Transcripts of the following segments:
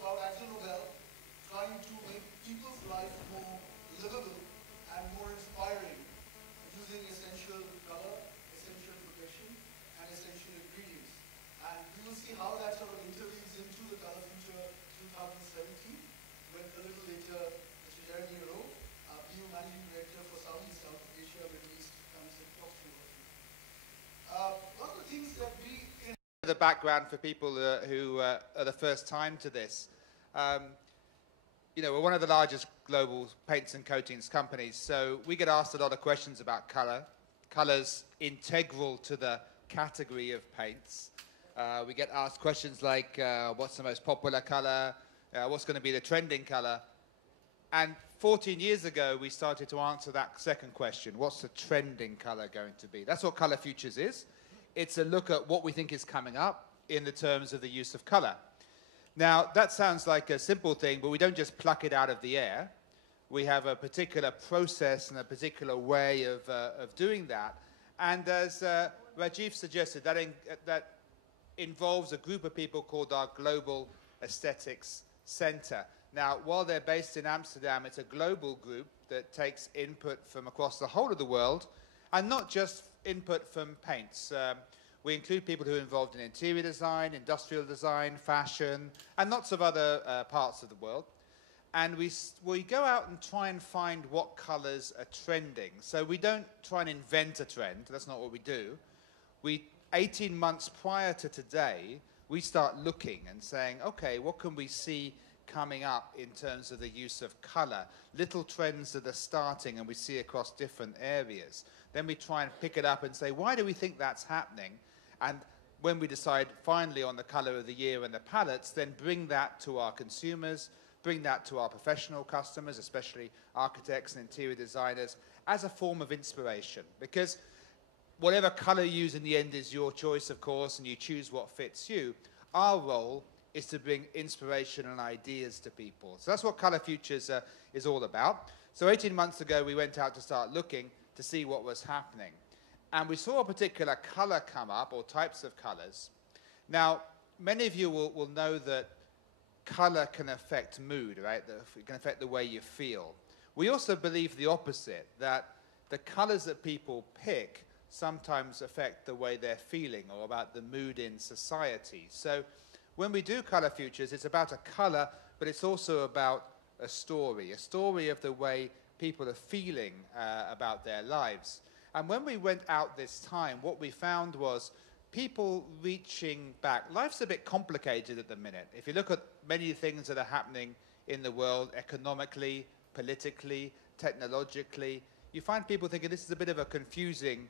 about Axel Nobel trying to make people's life more livable and more inspiring using essential color, essential protection, and essential ingredients. And we will see how that sort of interweaves into the Color Future 2017, when a little later, Mr. Jeremy Rowe, PU Managing Director for Southeast Asia, Middle East, comes and talks to us. One of the things that we... The background for people who are the first time to this. You know, we're one of the largest global paints and coatings companies, so we get asked a lot of questions about color. Color's integral to the category of paints. We get asked questions like, what's the most popular color? What's going to be the trending color? And 14 years ago, we started to answer that second question. What's the trending color going to be? That's what Color Futures is. It's a look at what we think is coming up in the terms of the use of color. Now, that sounds like a simple thing, but we don't just pluck it out of the air. We have a particular process and a particular way of doing that. And as Rajiv suggested, that involves a group of people called our Global Aesthetics Center. Now, while they're based in Amsterdam, it's a global group that takes input from across the whole of the world, and not just input from paints. We include people who are involved in interior design, industrial design, fashion, and lots of other parts of the world. And we go out and try and find what colors are trending. So we don't try and invent a trend. That's not what we do. 18 months prior to today, we start looking and saying, okay, what can we see coming up in terms of the use of color? Little trends that are starting and we see across different areas. Then we try and pick it up and say, why do we think that's happening? And when we decide finally on the color of the year and the palettes, then bring that to our consumers, bring that to our professional customers, especially architects and interior designers, as a form of inspiration. Because whatever color you use in the end is your choice, of course, and you choose what fits you. Our role is to bring inspiration and ideas to people. So that's what Color Futures is all about. So 18 months ago, we went out to start looking to see what was happening. And we saw a particular color come up, or types of colors. Now, many of you will know that color can affect mood, right? It can affect the way you feel. We also believe the opposite, that the colors that people pick sometimes affect the way they're feeling or about the mood in society. So when we do Color Futures, it's about a color, but it's also about a story of the way people are feeling about their lives. And when we went out this time, what we found was people reaching back. Life's a bit complicated at the minute. If you look at many things that are happening in the world, economically, politically, technologically, you find people thinking this is a bit of a confusing,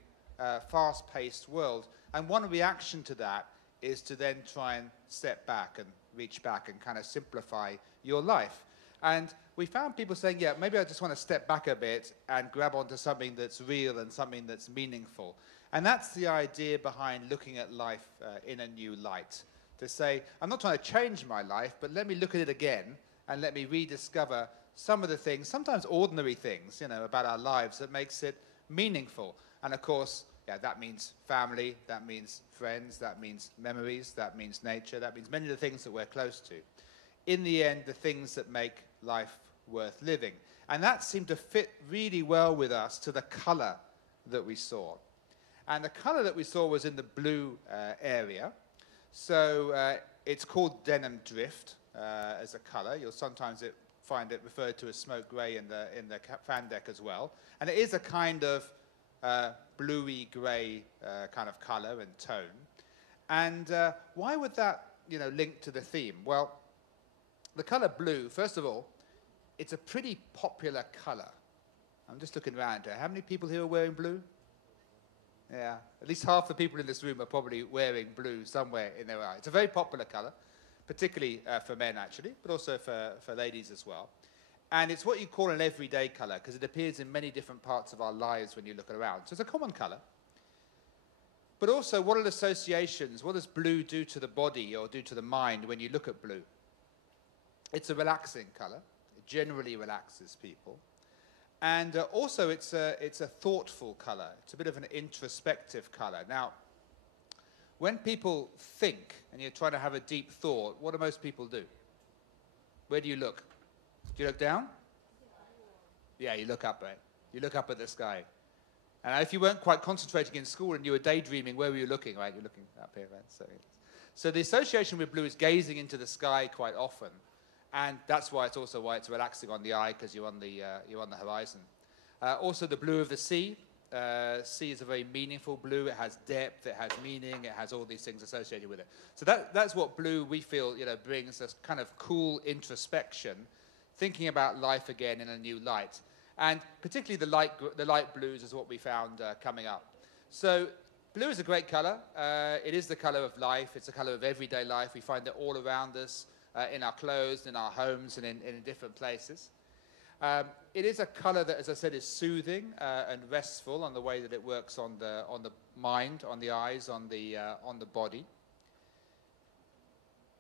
fast-paced world. And one reaction to that is to then try and step back and reach back and kind of simplify your life. And we found people saying, yeah, maybe I just want to step back a bit and grab onto something that's real and something that's meaningful. And that's the idea behind looking at life in a new light. To say, I'm not trying to change my life, but let me look at it again and let me rediscover some of the things, sometimes ordinary things, you know, about our lives that makes it meaningful. And of course, yeah, that means family, that means friends, that means memories, that means nature, that means many of the things that we're close to. In the end, the things that make life worth living. And that seemed to fit really well with us to the color that we saw. And the color that we saw was in the blue area. So it's called denim drift as a color. You'll sometimes find it referred to as smoke gray in the fan deck as well. And it is a kind of bluey gray kind of color and tone. And why would that, you know, link to the theme? Well, the color blue, first of all, it's a pretty popular color. I'm just looking around here. How many people here are wearing blue? Yeah, at least half the people in this room are probably wearing blue somewhere in their eye. It's a very popular color, particularly for men, actually, but also for ladies as well. And it's what you call an everyday color, because it appears in many different parts of our lives when you look around. So it's a common color. But also, what are the associations? What does blue do to the body or do to the mind when you look at blue? It's a relaxing color. It generally relaxes people. And also, it's a thoughtful color. It's a bit of an introspective color. Now, when people think, and you're trying to have a deep thought, what do most people do? Where do you look? Do you look down? Yeah, you look up, right? You look up at the sky. And if you weren't quite concentrating in school and you were daydreaming, where were you looking, right? You're looking up here, right? So the association with blue is gazing into the sky quite often. And that's why it's also why it's relaxing on the eye, because you're on the horizon. Also, the blue of the sea. Sea is a very meaningful blue. It has depth, it has meaning, it has all these things associated with it. So that's what blue, we feel, brings us kind of cool introspection, thinking about life again in a new light. And particularly the light blues is what we found coming up. So blue is a great color. It is the color of life. It's the color of everyday life. We find it all around us, in our clothes, in our homes, and in different places. It is a color that, as I said, is soothing and restful on the way that it works on the mind, on the eyes, on the body.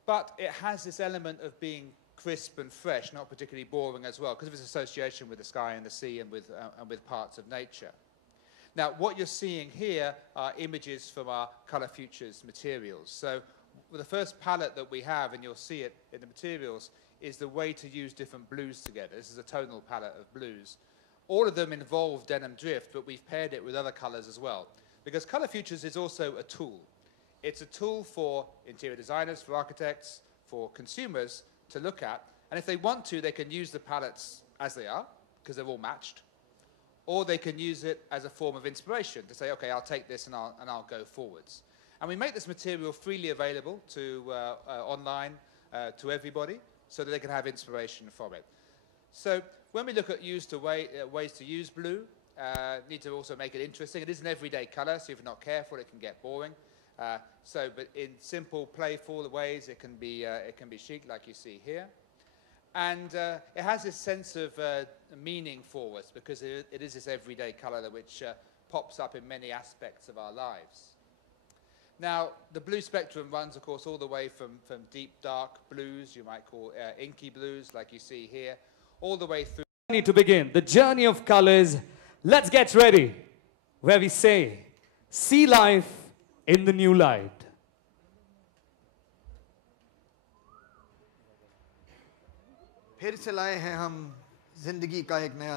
But it has this element of being crisp and fresh, not particularly boring as well, because of its association with the sky and the sea and with parts of nature. Now, what you're seeing here are images from our Color Futures materials. So the first palette that we have, and you'll see it in the materials, is the way to use different blues together. This is a tonal palette of blues. All of them involve denim drift, but we've paired it with other colors as well. Because Color Futures is also a tool. It's a tool for interior designers, for architects, for consumers to look at. And if they want to, they can use the palettes as they are, because they're all matched. Or they can use it as a form of inspiration to say, okay, I'll take this and I'll go forwards. And we make this material freely available to online to everybody, so that they can have inspiration from it. So when we look at ways to use blue, need to also make it interesting. It is an everyday color, so if you're not careful, it can get boring. But in simple, playful ways, it can be chic, like you see here. And it has this sense of meaning for us, because it is this everyday color which pops up in many aspects of our lives. Now, the blue spectrum runs, of course, all the way from deep, dark blues, you might call inky blues, like you see here, all the way through. To begin the journey of colors, let's get ready, where we say, see life in the new light. फिर से लाए हैं हम जिंदगी का एक नया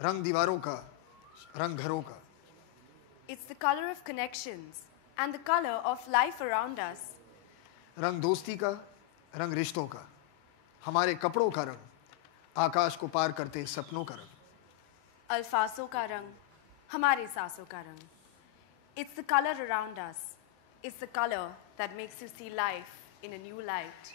रंग दीवारों का, रंग घरों का. It's the color of connections and the color of life around us. रंग दोस्ती का, रंग रिश्तों का, हमारे कपड़ों का रंग, आकाश को पार करते सपनों का रंग. अल्फाजों का रंग, हमारे सांसों का रंग. It's the color around us. It's the color that makes you see life in a new light.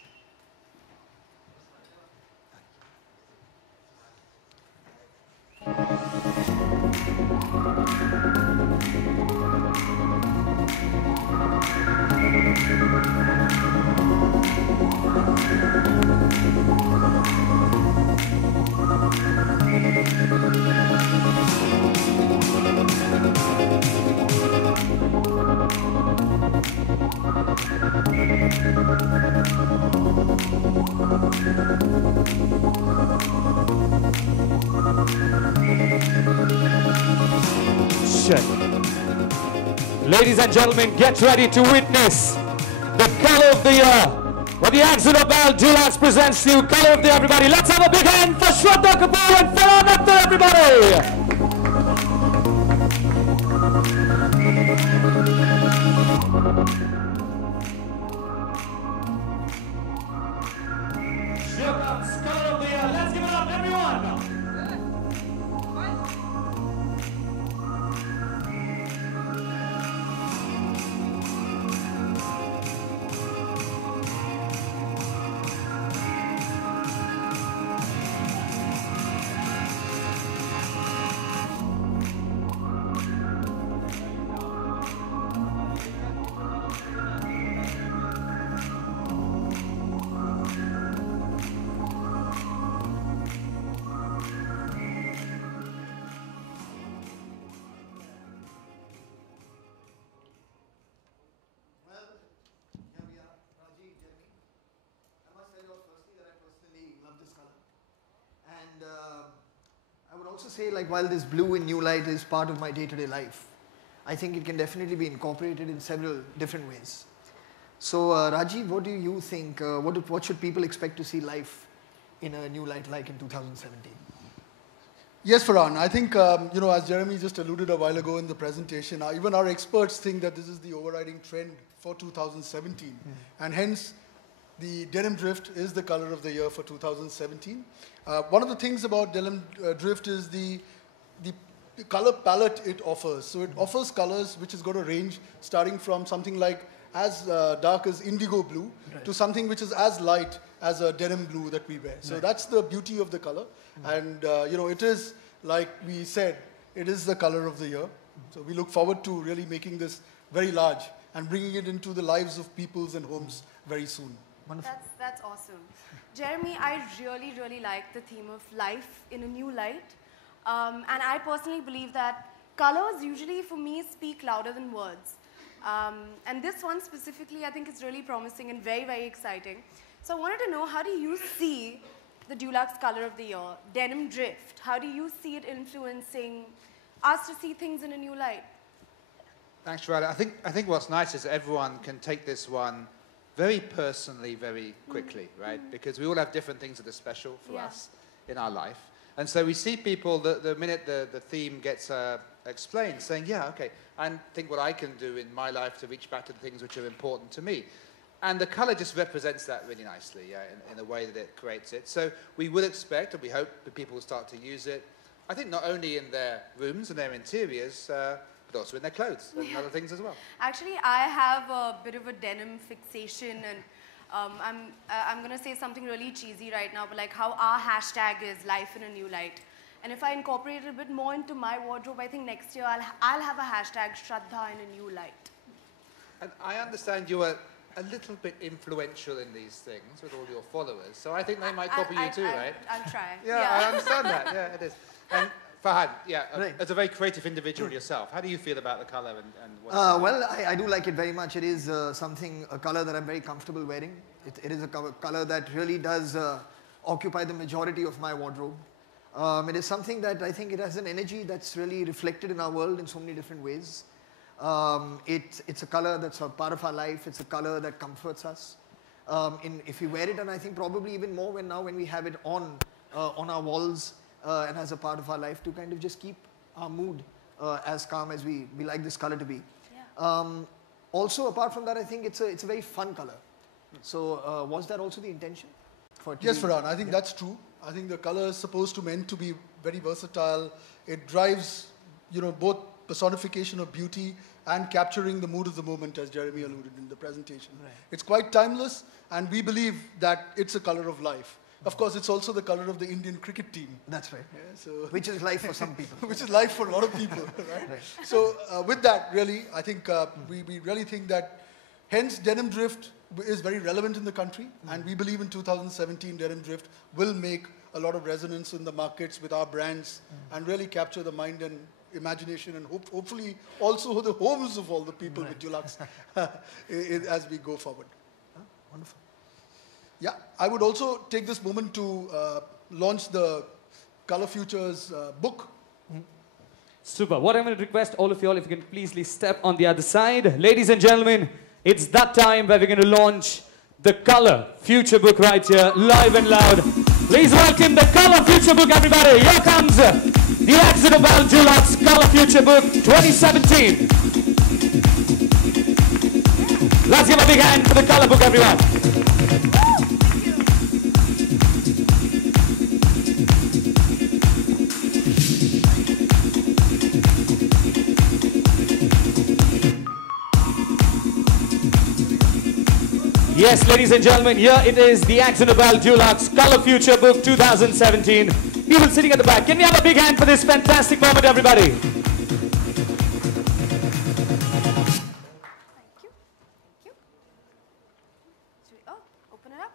Ladies and gentlemen, get ready to witness the color of the year. What the accent of Dulux presents to you, color of the year, everybody. Let's have a big hand for Shraddha Kapoor and Farhan Akhtar, everybody. Here comes color of the year. Let's give it up, everyone. I would also say, like, while this blue in new light is part of my day-to-day life, I think it can definitely be incorporated in several different ways. So Rajiv, what do you think? What should people expect to see life in a new light like in 2017? Yes, Farhan. I think, as Jeremy just alluded a while ago in the presentation, even our experts think that this is the overriding trend for 2017. And hence, the denim drift is the color of the year for 2017. One of the things about denim drift is the color palette it offers. So it offers colors which is going to range starting from something like as dark as indigo blue to something which is as light as a denim blue that we wear. So that's the beauty of the color. And, it is, like we said, it is the color of the year. So we look forward to really making this very large and bringing it into the lives of peoples and homes very soon. That's awesome. Jeremy, I really, really like the theme of life in a new light. And I personally believe that colors usually, for me, speak louder than words. And this one specifically, I think is really promising and very, very exciting. So I wanted to know, how do you see the Dulux color of the year, denim drift? How do you see it influencing us to see things in a new light? Thanks, Shraddha. I think what's nice is everyone can take this one very personally, very quickly, right? Because we all have different things that are special for us in our life. And so we see people, the minute the theme gets explained, saying, yeah, okay, I think what I can do in my life to reach back to the things which are important to me. And the color just represents that really nicely in the way that it creates it. So we will expect, and we hope that people will start to use it, I think not only in their rooms and their interiors, but also in their clothes and other things as well. Actually, I have a bit of a denim fixation, and I'm going to say something really cheesy right now, but like how our hashtag is life in a new light. And if I incorporate it a bit more into my wardrobe, I think next year I'll have a hashtag Shraddha in a new light. And I understand you are a little bit influential in these things with all your followers, so I think they might copy you too, right? I'll try. Yeah, I understand that. Yeah, it is. And Farhan, Right. as a very creative individual yourself, how do you feel about the color and what? Well, I do like it very much. It is a color that I'm very comfortable wearing. It is a color that really does occupy the majority of my wardrobe. It is something that I think it has an energy that's really reflected in our world in so many different ways. It's a color that's a part of our life. It's a color that comforts us. If we wear it, and I think probably even more when we have it on our walls and as a part of our life to kind of just keep our mood as calm as we like this color to be. Yeah. Also, apart from that, I think it's a very fun color. So was that also the intention? Yes, Farhan, I think that's true. I think the color is meant to be very versatile. It drives, both personification of beauty and capturing the mood of the moment, as Jeremy alluded in the presentation. Right. It's quite timeless, and we believe that it's a color of life. Of course, it's also the color of the Indian cricket team. That's right. Yeah, so which is life for some people. Which is life for a lot of people, right? So with that, really, I think we really think that, hence, denim drift is very relevant in the country, and we believe in 2017, denim drift will make a lot of resonance in the markets with our brands and really capture the mind and imagination and hopefully also the homes of all the people with Dulux as we go forward. Wonderful. Yeah, I would also take this moment to launch the Color Futures book. Super. What I'm going to request all of you all, if you can please step on the other side. Ladies and gentlemen, it's that time where we're going to launch the Color Future book right here, live and loud. Please welcome the Color Future book, everybody. Here comes the Accident Bell Dulux Color Future book 2017. Let's give a big hand for the Color book, everyone. Yes, ladies and gentlemen, here it is, the Accident Bell Dulux Color Future Book 2017. People sitting at the back, can we have a big hand for this fantastic moment, everybody? Thank you. Thank you. Should we, open it up?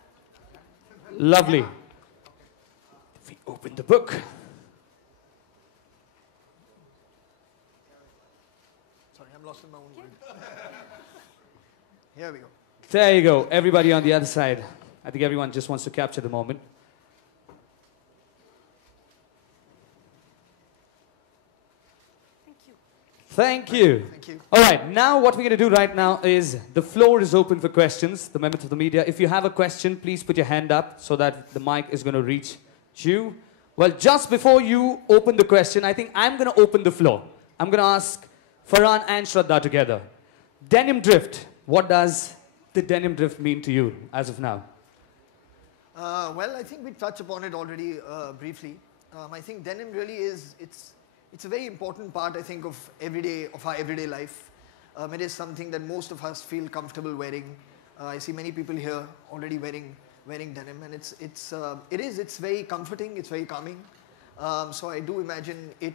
Lovely. If we open the book. Sorry, I'm lost in my own word. Here we go. There you go, everybody on the other side. I think everyone just wants to capture the moment. Thank you. Thank you. Thank you. All right, now what we're going to do right now is the floor is open for questions. The members of the media, if you have a question, please put your hand up so that the mic is going to reach you. Well, just before you open the question, I think I'm going to open the floor. I'm going to ask Farhan and Shraddha together. Denim drift. What does the denim drift mean to you as of now? Well, I think we touched upon it already briefly. I think denim really is, it's a very important part, I think, of our everyday life. It is something that most of us feel comfortable wearing. I see many people here already wearing denim, and it's very comforting, it's very calming. So I do imagine it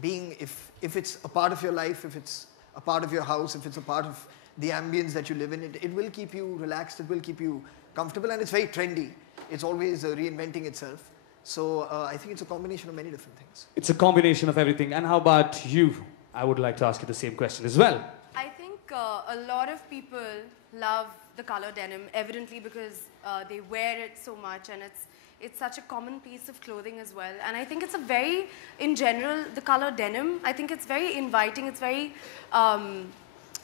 being, if it's a part of your life, if it's a part of your house, if it's a part of the ambience that you live in, it will keep you relaxed, it will keep you comfortable, and it's very trendy. It's always reinventing itself. So I think it's a combination of many different things. It's a combination of everything. And how about you? I would like to ask you the same question as well. I think a lot of people love the color denim, evidently because they wear it so much, and it's such a common piece of clothing as well. And I think it's a very, in general, the color denim, I think it's very inviting, it's very,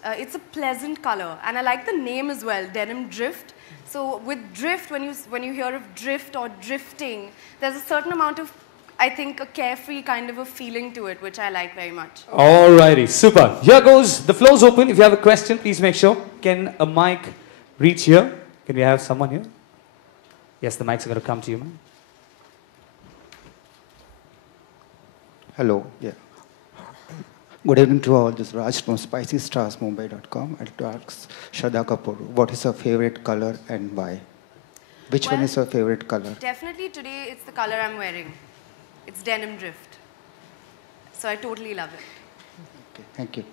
it's a pleasant color. And I like the name as well, denim drift. So with drift, when you hear of drift or drifting, there's a certain amount of, I think, a carefree kind of a feeling to it, which I like very much. Alrighty, super. Here goes, the floor's open. If you have a question, please make sure. Can a mic reach here? Can we have someone here? Yes, the mics are going to come to you, man. Hello, yeah. Good evening to all. This is Raj from SpicyStarsMumbai.com. I'd like to ask Shraddha Kapoor, what is her favorite color and why? Which one is her favorite color? Definitely today it's the color I'm wearing. It's denim drift. So I totally love it. Okay, thank you.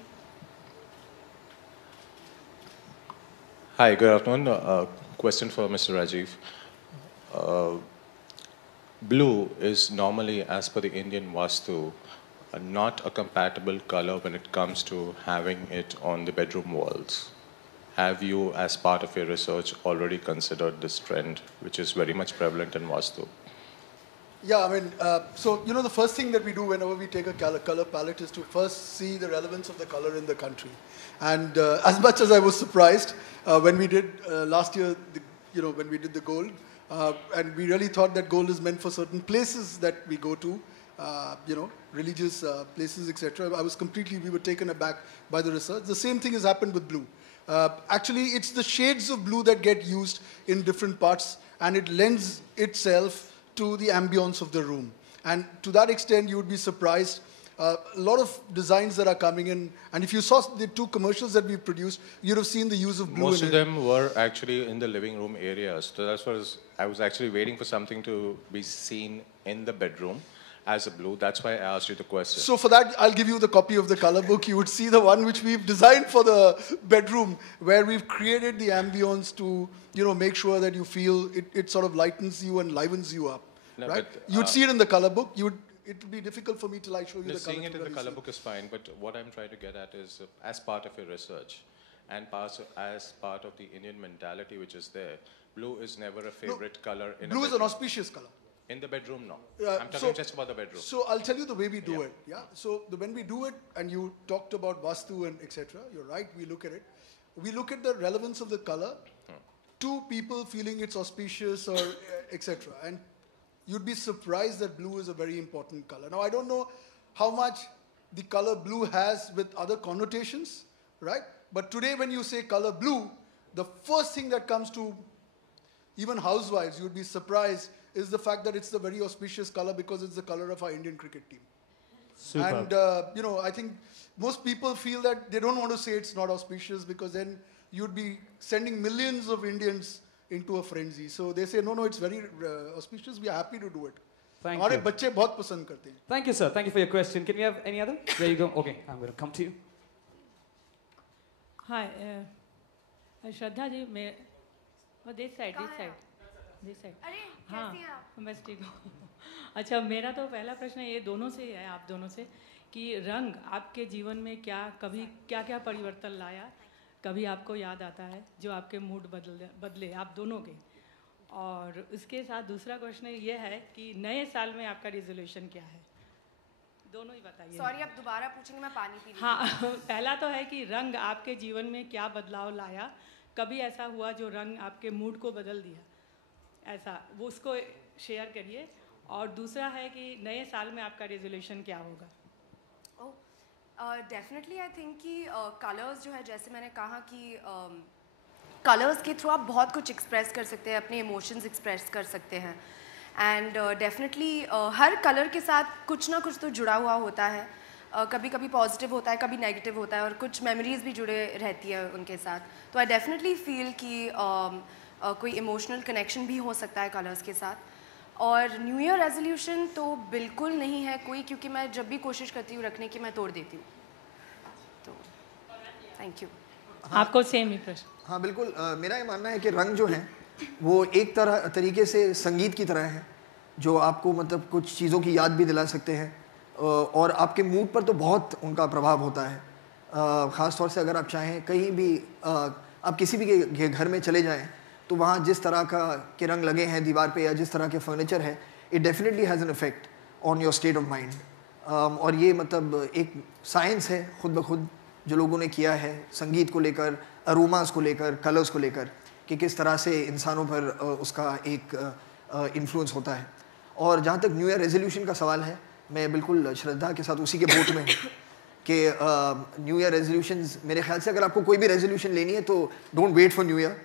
Hi, good afternoon. Question for Mr. Rajiv. Blue is normally, as per the Indian Vastu, not a compatible color when it comes to having it on the bedroom walls. Have you, as part of your research, already considered this trend, which is very much prevalent in Vastu? Yeah, I mean, so, you know, the first thing that we do whenever we take a color palette is to first see the relevance of the color in the country. And as much as I was surprised when we did last year, when we did the gold, and we really thought that gold is meant for certain places that we go to, religious places, etc. We were taken aback by the research. The same thing has happened with blue. Actually, it's the shades of blue that get used in different parts, and it lends itself to the ambience of the room. And to that extent, you would be surprised. A lot of designs that are coming in, and if you saw the 2 commercials that we produced, you'd have seen the use of blue. Most of them were actually in the living room areas. So that's what I was actually waiting for something to be seen in the bedroom as a blue. That's why I asked you the question. So for that, I'll give you the copy of the color book. You would see the one which we've designed for the bedroom, where we've created the ambience to, make sure that you feel it sort of lightens you and livens you up. No, right? But, you'd see it in the color book. It would be difficult for me till I show you the color. Seeing it in the color book is fine, but what I'm trying to get at is, as part of your research, and as part of the Indian mentality which is there, blue is never a favorite color in blue is an auspicious color. In the bedroom, no. I'm talking just about the bedroom. So I'll tell you the way we do it. Yeah. So when we do it, and you talked about Vastu and etc. You're right. We look at it. We look at the relevance of the color to people feeling it's auspicious or etc. And you'd be surprised that blue is a very important color. Now I don't know how much the color blue has with other connotations, right? But today when you say color blue, the first thing that comes to even housewives, you'd be surprised, is the fact that it's the very auspicious color because it's the color of our Indian cricket team. Super. And, I think most people feel that they don't want to say it's not auspicious because then you'd be sending millions of Indians into a frenzy. So they say, no, it's very auspicious. We are happy to do it. Thank you. बच्चे बहुत पसंद करते हैं. Thank you, sir. Thank you for your question. Can we have any other? There you go. Okay, I'm going to come to you. Hi, Shraddha ji, this side. अरे हाँ, कैसी हैं आप? बस ठीक हूँ. अच्छा, मेरा तो पहला प्रश्न ये दोनों से है, आप दोनों से, कि रंग आपके जीवन में कभी क्या परिवर्तन लाया, कभी आपको याद आता है जो आपके मूड बदले आप दोनों के. और उसके साथ दूसरा क्वेश्चन ये है कि नए साल में आपका रिजोल्यूशन क्या है? दोनों ही बताइए। सॉरी, आप दोबारा पूछेंगे, मैं पानी पी रही हूँ। हाँ, पहला तो है कि रंग आपके जीवन में क्या बदलाव लाया, कभी ऐसा हुआ जो रंग आपके मूड को बदल दिया, ऐसा वो उसको शेयर करिए। और दूसरा है कि नए साल में आपका रेजोल्यूशन क्या होगा? डेफिनेटली आई थिंक कि कलर्स जो है, जैसे मैंने कहा कि कलर्स के थ्रू आप बहुत कुछ एक्सप्रेस कर सकते हैं, अपने इमोशंस एक्सप्रेस कर सकते हैं। एंड डेफिनेटली हर कलर के साथ कुछ ना कुछ तो जुड़ा हुआ होता है। कभी कभी पॉजिटिव होता है, कभी नेगेटिव होता है, और कुछ मेमोरीज भी जुड़े रहती है उनके साथ। तो आई डेफिनेटली फील कि कोई इमोशनल कनेक्शन भी हो सकता है कलर्स के साथ। और न्यू ईयर रेजोल्यूशन तो बिल्कुल नहीं है कोई, क्योंकि मैं जब भी कोशिश करती हूँ रखने की, मैं तोड़ देती हूँ। तो थैंक यू। आपको सेम ही प्रश्न। हाँ बिल्कुल, मेरा ये मानना है कि रंग जो हैं वो एक तरीके से संगीत की तरह है, जो आपको मतलब कुछ चीज़ों की याद भी दिला सकते हैं, और आपके मूड पर तो बहुत उनका प्रभाव होता है। ख़ास तौर से अगर आप चाहें कहीं भी आप किसी भी के घर में चले जाएं, तो वहाँ जिस तरह के रंग लगे हैं दीवार पे या जिस तरह के फर्नीचर है, it definitely has an effect on your state of mind. और ये मतलब एक साइंस है खुद ब खुद जो लोगों ने किया है संगीत को लेकर, अरोमास को लेकर, कलर्स को लेकर, कि किस तरह से इंसानों पर उसका एक इन्फ्लुएंस होता है। और जहाँ तक न्यू ईयर रेजोल्यूशन का सवाल है, मैं बिल्कुल श्रद्धा के साथ उसी के बोट में हूँ कि न्यू ईयर रेजोल्यूशंस, मेरे ख्याल से अगर आपको कोई भी रेजोल्यूशन लेनी है तो don't wait for new year,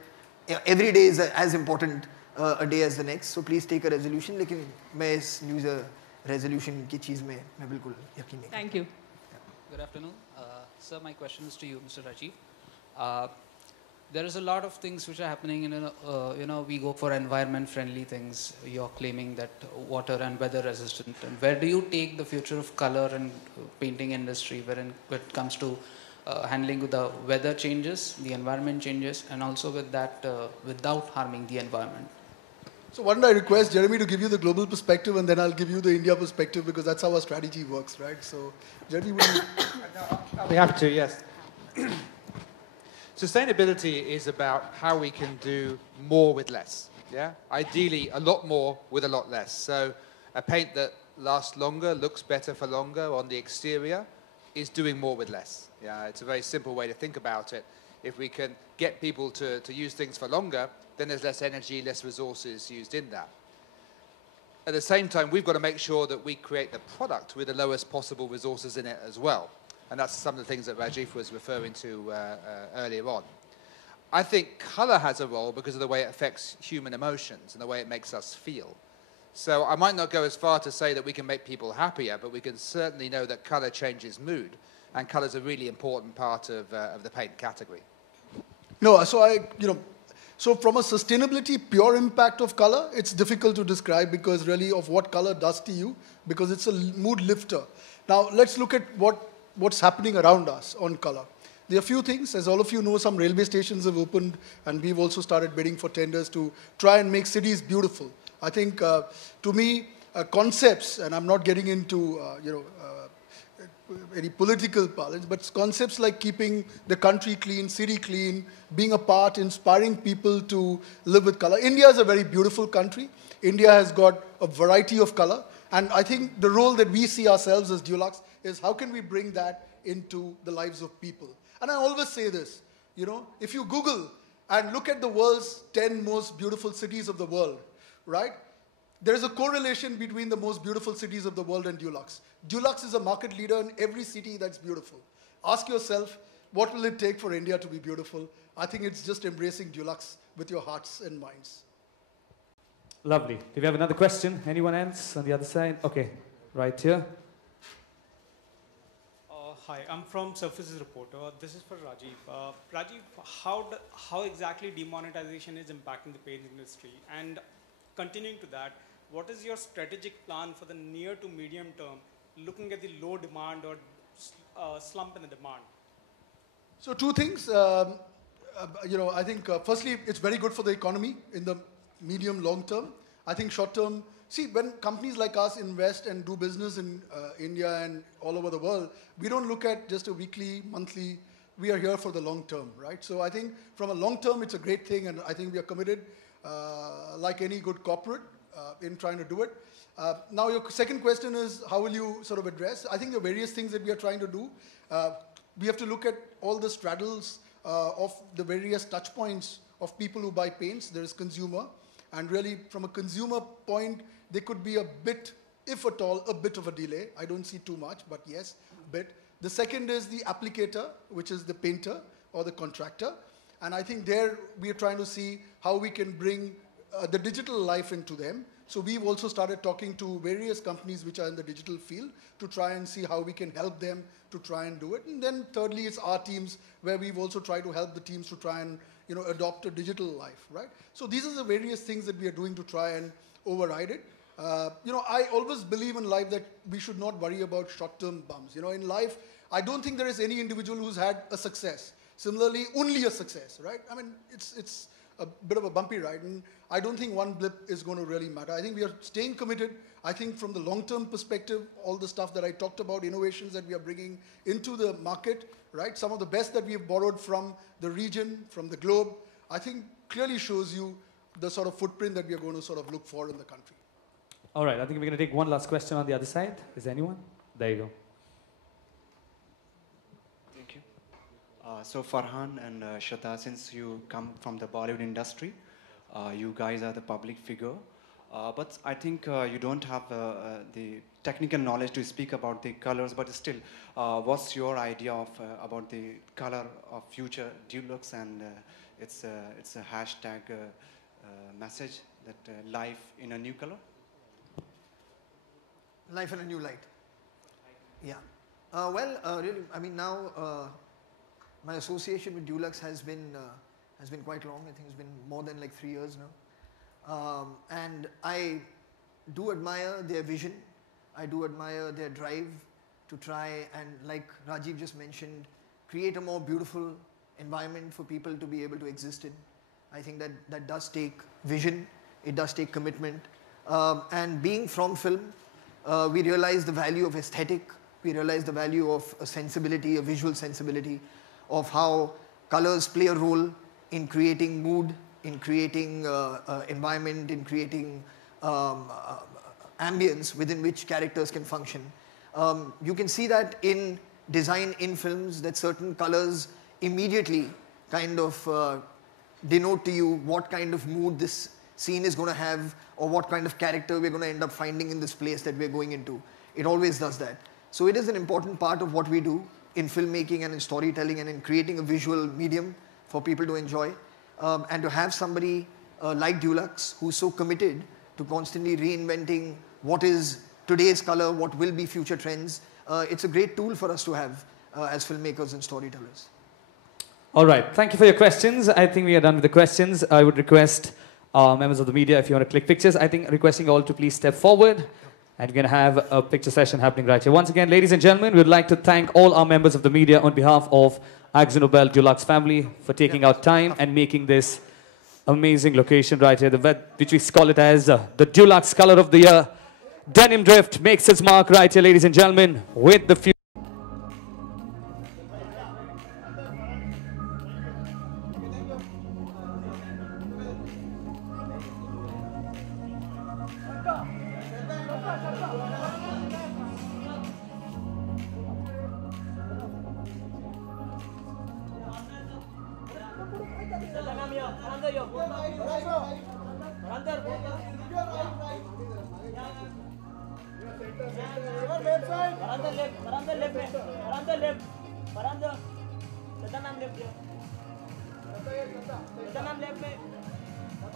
every day is as important a day as the next, so please take a resolution. लेकिन मैं इस न्यू ईयर रेजोल्यूशन की चीज़ में मैं बिल्कुल यकीन नहीं। Thank you. Good afternoon. Sir, my question is to you, Mr. Rajiv. There is a lot of things which are happening in, we go for environment-friendly things. You're claiming that water and weather resistant. And where do you take the future of color and painting industry when it comes to handling with the weather changes, the environment changes, and also with that without harming the environment? So why don't I request Jeremy to give you the global perspective, and then I'll give you the India perspective, because that's how our strategy works, right? So Jeremy, would you? I'll be happy to, yes. Sustainability is about how we can do more with less, yeah? Ideally, a lot more with a lot less. So a paint that lasts longer, looks better for longer on the exterior, is doing more with less. Yeah, it's a very simple way to think about it. If we can get people to use things for longer, then there's less energy, less resources used in that. At the same time, we've got to make sure that we create the product with the lowest possible resources in it as well. And that's some of the things that Rajiv was referring to earlier on. I think colour has a role because of the way it affects human emotions and the way it makes us feel. So I might not go as far to say that we can make people happier, but we can certainly know that colour changes mood, and colour is a really important part of the paint category. No, so from a sustainability pure impact of color, it's difficult to describe because really of what color does to you, because it's a mood lifter. Now let's look at what's happening around us on color. There are a few things. As all of you know, some railway stations have opened, and we've also started bidding for tenders to try and make cities beautiful. I think, to me, concepts, and I'm not getting into, any political parlance, but concepts like keeping the country clean, city clean, being a part, inspiring people to live with color. India is a very beautiful country. India has got a variety of color, and I think the role that we see ourselves as Dulux is how can we bring that into the lives of people. And I always say this, if you Google and look at the world's 10 most beautiful cities of the world, right? There is a correlation between the most beautiful cities of the world and Dulux. Dulux is a market leader in every city that's beautiful. Ask yourself, what will it take for India to be beautiful? I think it's just embracing Dulux with your hearts and minds. Lovely. Do we have another question? Anyone else on the other side? Okay, right here. Hi, I'm from Surfaces Reporter. This is for Rajiv. Rajiv, how exactly demonetization is impacting the paint industry? And continuing to that, what is your strategic plan for the near to medium term, looking at the low demand or slump in the demand? So two things. I think firstly, it's very good for the economy in the medium long term. I think short term, see, when companies like us invest and do business in India and all over the world, we don't look at just a weekly, monthly we are here for the long term, right? So I think from a long term, it's a great thing, and I think we are committed, like any good corporate, in trying to do it. Now, your second question is, how will you sort of address? I think there are various things that we are trying to do. We have to look at all the straddles of the various touch points of people who buy paints. There is consumer, and really from a consumer point, there could be a bit, if at all, a bit of a delay. I don't see too much, but yes, a bit. The second is the applicator, which is the painter or the contractor. And I think there we are trying to see how we can bring the digital life into them. So we've also started talking to various companies which are in the digital field to try and see how we can help them to try and do it. And then thirdly, it's our teams, where we've also tried to help the teams to try and adopt a digital life, right? So these are the various things that we are doing to try and override it. I always believe in life that we should not worry about short-term bumps. In life, I don't think there is any individual who's had a success. Similarly, only a success, right? I mean, it's a bit of a bumpy ride, and I don't think one blip is going to really matter. I think we are staying committed. I think from the long-term perspective, all the stuff that I talked about, innovations that we are bringing into the market, right? Some of the best that we have borrowed from the region, from the globe, I think clearly shows you the sort of footprint that we are going to sort of look for in the country. All right, I think we're going to take one last question on the other side. Is there anyone? There you go. Thank you. So Farhan and Shraddha, since you come from the Bollywood industry, you guys are the public figure, but I think you don't have the technical knowledge to speak about the colors, but still, what's your idea of about the color of future Dulux, and it's a hashtag message that life in a new color? Life in a new light. Yeah. Really, I mean, now my association with Dulux has been quite long. I think it's been more than like 3 years now. And I do admire their vision. I do admire their drive to try and, like Rajiv just mentioned, create a more beautiful environment for people to be able to exist in. I think that does take vision. It does take commitment. And being from film, we realize the value of aesthetic. We realize the value of a sensibility, a visual sensibility, of how colors play a role in creating mood, in creating environment, in creating ambience within which characters can function. You can see that in design in films, that certain colors immediately kind of denote to you what kind of mood this scene is going to have, or what kind of character we're going to end up finding in this place that we're going into. It always does that. So it is an important part of what we do in filmmaking and in storytelling and in creating a visual medium for people to enjoy. And to have somebody like Dulux, who's so committed to constantly reinventing what is today's color, what will be future trends, it's a great tool for us to have as filmmakers and storytellers. All right, thank you for your questions. I think we are done with the questions. I would request members of the media, if you want to click pictures, I think requesting all to please step forward, and we're going to have a picture session happening right here. Once again, ladies and gentlemen, we'd like to thank all our members of the media on behalf of Akzo Nobel Dulux family for taking out time and making this amazing location right here, which we call it as the Dulux Color of the Year. Denim Drift makes its mark right here, ladies and gentlemen, with the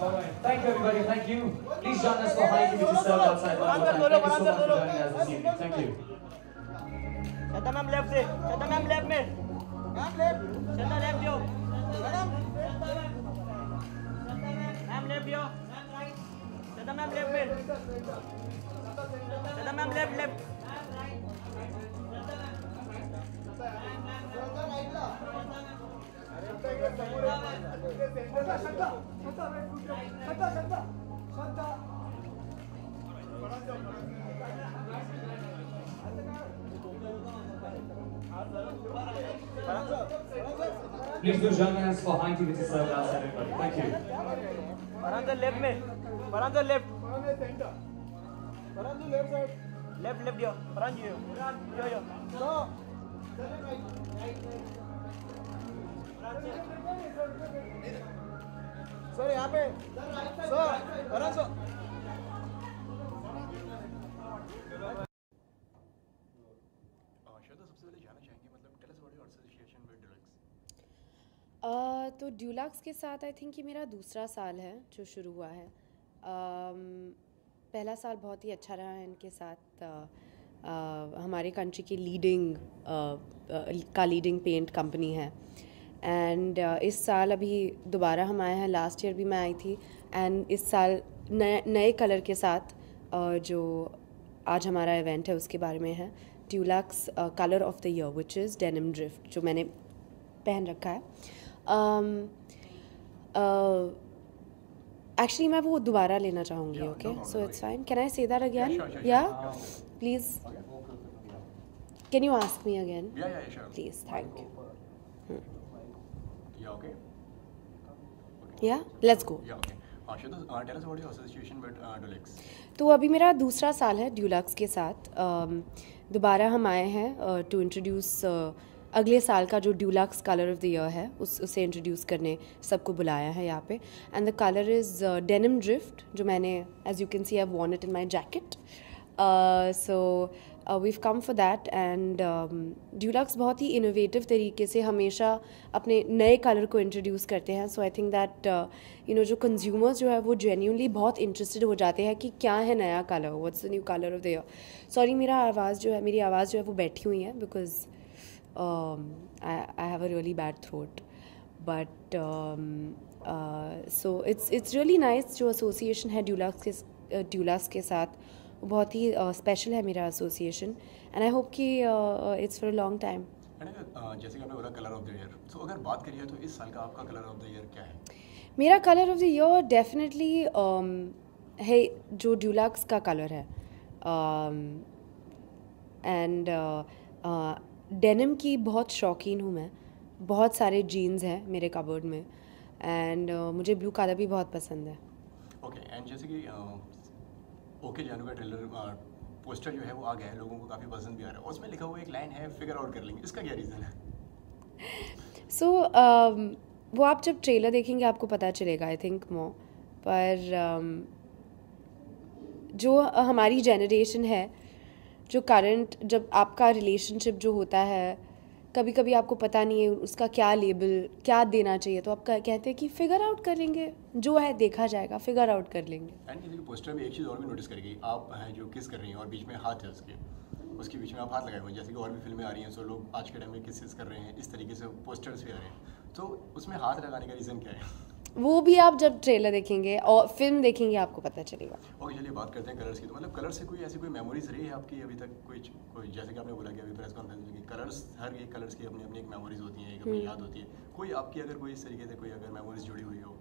All right, thank you everybody, thank you. Please join us for high tea which is served outside. Thank you so much for joining us this evening. Thank you. Shraddha. Please do join hands for high tea which is served outside everybody. Thank you. Farhan the left में, Farhan the left. Farhan the left side. Left here. Farhan here. Here. So. Sir यहाँ पे. So, Farhan so. तो Dulux के साथ I think ये मेरा दूसरा साल है जो शुरू हुआ है। पहला साल बहुत ही अच्छा रहा है इनके साथ। हमारे कंट्री की लीडिंग पेंट कंपनी है एंड इस साल अभी दोबारा हम आए हैं। लास्ट ईयर भी मैं आई थी एंड इस साल नए कलर के साथ जो आज हमारा इवेंट है उसके बारे में है। Dulux colour of the year which is denim drift जो मैंने पहन रखा है। एक्चुअली मैं वो दोबारा लेना चाहूँगी। Okay so it's fine. Can I say that again? Yeah please can you ask me again please? Thank you. Yeah let's go. तो अभी मेरा दूसरा साल है ड्यूलक्स के साथ। दोबारा हम आए हैं टू इंट्रोड्यूस अगले साल का जो Dulux colour of the year है उसे इंट्रोड्यूस करने सबको बुलाया है यहाँ पे। And the colour is denim drift जो मैंने as you can see I have worn it in my jacket. So we've come for that and Dulux बहुत ही इनोवेटिव तरीके से हमेशा अपने नए कलर को इंट्रोड्यूस करते हैं। So I think that you know जो कंज्यूमर्स जो है वो जेन्युइनली बहुत इंटरेस्टेड हो जाते हैं कि क्या है नया colour, what's the new colour of the year. Sorry मेरी आवाज़ जो है वो बैठी हुई है because I have a really bad throat, but so it's really nice जो association है ड्यूलक्स के साथ वो बहुत ही special है मेरा association and I hope कि it's for a long time। जैसे कि आपने बोला कलर ऑफ द ईयर, तो अगर बात करिए तो इस साल का आपका कलर ऑफ द ईयर क्या है? मेरा colour of the year definitely है जो ड्यूलक्स का कलर है एंड डेनिम की बहुत शौकीन हूँ मैं। बहुत सारे जीन्स हैं मेरे कबर्ड में एंड मुझे ब्लू कलर भी बहुत पसंद है। ओके एंड जैसे कि ओके जानू का ट्रेलर पोस्टर जो है वो आ गया है, लोगों को काफ़ी पसंद भी आ रहा है। उसमें लिखा हुआ एक लाइन है फिगर आउट कर लेंगे, इसका क्या रीज़न है? सो वो आप जब ट्रेलर देखेंगे आपको पता चलेगा आई थिंक मोर। पर जो हमारी जनरेशन है जो करंट जब आपका रिलेशनशिप जो होता है कभी कभी आपको पता नहीं है उसका क्या लेबल क्या देना चाहिए, तो आप कहते हैं कि फिगर आउट कर लेंगे, जो है देखा जाएगा, फिगर आउट कर लेंगे। एंड किसी पोस्टर में एक चीज़ और भी नोटिस करेगी, आप हैं जो किस कर रही हैं और बीच में हाथ है उसके बीच में आप हाथ लगाए हुए हैं। जैसे कि और भी फिल्में आ रही हैं सो लोग आज के टाइम में किस कर रहे हैं, इस तरीके से पोस्टर्स भी आ रहे हैं, तो उसमें हाथ लगाने का रीज़न क्या है? वो भी आप जब ट्रेलर देखेंगे और फिल्म देखेंगे आपको पता चलेगा। ओके चलिए बात करते हैं कलर्स की। तो मतलब कलर से कोई ऐसी कोई मेमोरीज रही है आपकी अभी तक? कोई जैसे कि आपने बोला कि अभी प्रेस कॉन्फ्रेंस में कलर्स, हर एक कलर्स की अपनी अपनी एक मेमोरीज होती हैं, एक अपनी याद होती है। कोई आपकी अगर कोई इस तरीके से कोई अगर मेमोरीज जुड़ी हुई हो?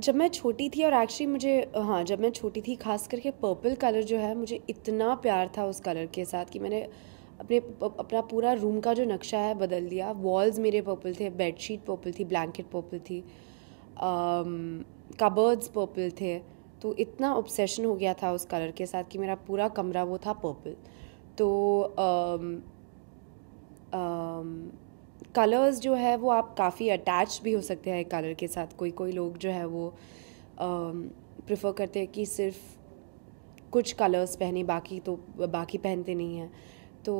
जब मैं छोटी थी और एक्चुअली मुझे जब मैं छोटी थी खास करके पर्पल कलर जो है मुझे इतना प्यार था उस कलर के साथ कि मैंने अपना पूरा रूम का जो नक्शा है बदल दिया। वॉल्स मेरे पर्पल थे, बेडशीट पर्पल थी, ब्लैंकेट पर्पल थी, कबर्ड्स पर्पल थे। तो इतना ऑब्सेशन हो गया था उस कलर के साथ कि मेरा पूरा कमरा वो था पर्पल। तो कलर्स जो है वो आप काफ़ी अटैच भी हो सकते हैं कलर के साथ। कोई लोग जो है वो प्रेफर करते हैं कि सिर्फ कुछ कलर्स पहने, बाकी पहनते नहीं हैं। तो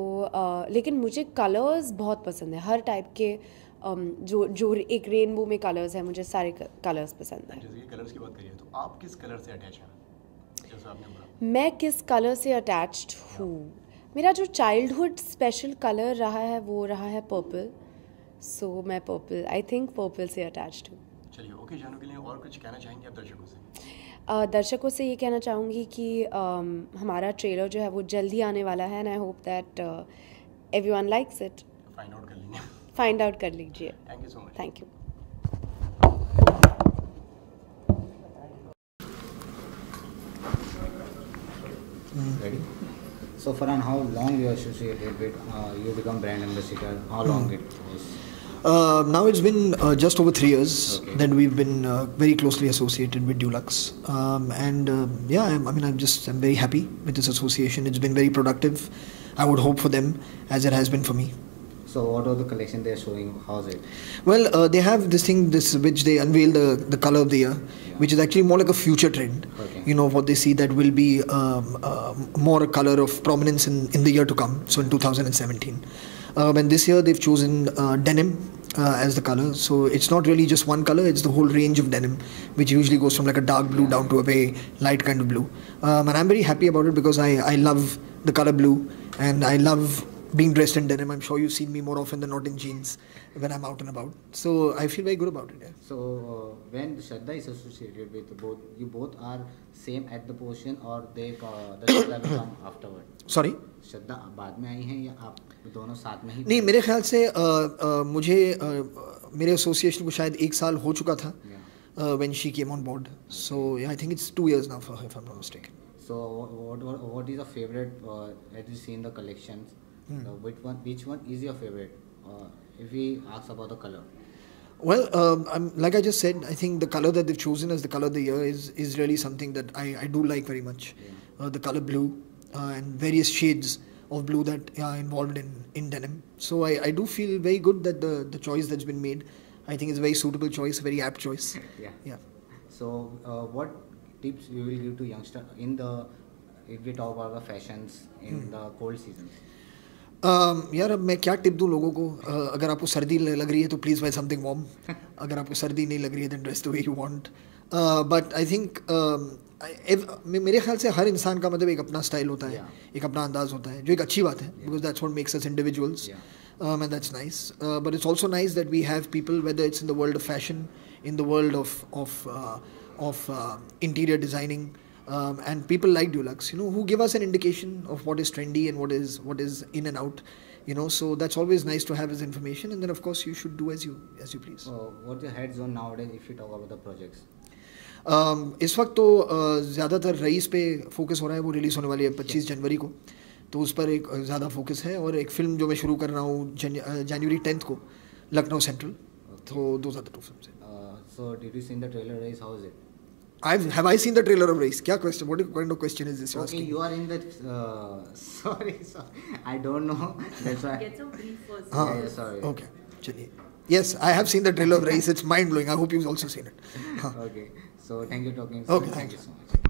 लेकिन मुझे कलर्स बहुत पसंद है, हर टाइप के जो एक रेनबो में कलर्स हैं, मुझे सारे कलर्स पसंद हैं। जैसे कि कलर्स की बात करिए तो आप किस कलर से अटैच हैं? जैसे आपने बोला मैं किस कलर से अटैच्ड हूँ, मेरा जो चाइल्डहुड स्पेशल कलर रहा है वो रहा है पर्पल। सो मैं पर्पल, आई थिंक पर्पल से अटैच्ड हूँ। चलिए ओके जानू के लिए और कुछ कहना चाहेंगे आप दर्शकों से? दर्शकों से ये कहना चाहूँगी कि हमारा ट्रेलर जो है वो जल्दी आने वाला है and I hope that everyone likes it. Find out कर लीजिए। Thank you so much. Thank you. So Farhan, how long you are associated with, you become brand ambassador, how long it was? Now it's been just over 3 years that we've been very closely associated with Dulux. Yeah, I'm very happy with this association. It's been very productive. I would hope for them as it has been for me. So what are the collection they're showing? How's it? Well, they have this thing, which they unveil the color of the year, which is actually more like a future trend. You know, what they see that will be more a color of prominence in the year to come, so in 2017. And this year they've chosen denim as the color. So it's not really just one color, it's the whole range of denim, which usually goes from like a dark blue down to a very light kind of blue. And I'm very happy about it because I love the color blue and I love being dressed in denim. I'm sure you've seen me more often than not in jeans when I'm out and about. So I feel very good about it. Yeah. So when Shraddha is associated with both, you both are same at the position or the Shraddha will come afterward? Sorry? Shraddha बाद में आई हैं या आप दोनों साथ में ही? नहीं, मेरे ख्याल से मुझे मेरे association को शायद 1 साल हो चुका था when she came on board. So yeah, I think it's 2 years now for her, if I'm not mistaken. So what is your favorite? As you see in the collections, which one is your favorite? If we ask about the color. Well, like I just said, I think the color that they've chosen as the color of the year is really something that I do like very much. The color blue and various shades of blue that are involved in denim. So I do feel very good that the choice that's been made, I think is a very suitable choice, a very apt choice. Yeah. So what tips you will give to youngster if we talk about the fashions in the cold seasons? यार अब मैं क्या tip दूँ लोगों को? अगर आपको सर्दी लग रही है तो प्लीज़ वेयर समथिंग वार्म. अगर आपको सर्दी नहीं लग रही है then dress the way you want. But I think मेरे ख्याल से हर इंसान का मतलब एक अपना स्टाइल होता है, एक अपना अंदाज होता है, जो एक अच्छी बात है, because that's what makes us individuals. And that's nice. But it's also nice that we have people, whether it's in the world of fashion, in the world of interior designing, and people like Dulux, who give us an indication of what is trendy and what is in and out, so that's always nice to have as information. And then of course you should do as you please. What's your heads on nowadays if you talk about the projects? इस वक्त तो ज़्यादातर rice पे focus हो रहा है, वो release होने वाली है 25 जनवरी को, तो उस पर एक ज़्यादा फोकस है, और एक फ़िल्म जो मैं शुरू कर रहा हूँ जनवरी 10th को लखनऊ सेंट्रल, तो those are the 2 films. So did you see the trailer Race? How is it? Have I seen the trailer of Race? क्या question? What kind of question is this? Okay, you are in the sorry, I don't know. That's why. Get some brief first. Yeah, sorry. Okay, चलिए. Yes, I have seen the trailer of Race. It's mind blowing. I hope you've also seen it. Okay, so thank you for talking. Okay, thank you so much.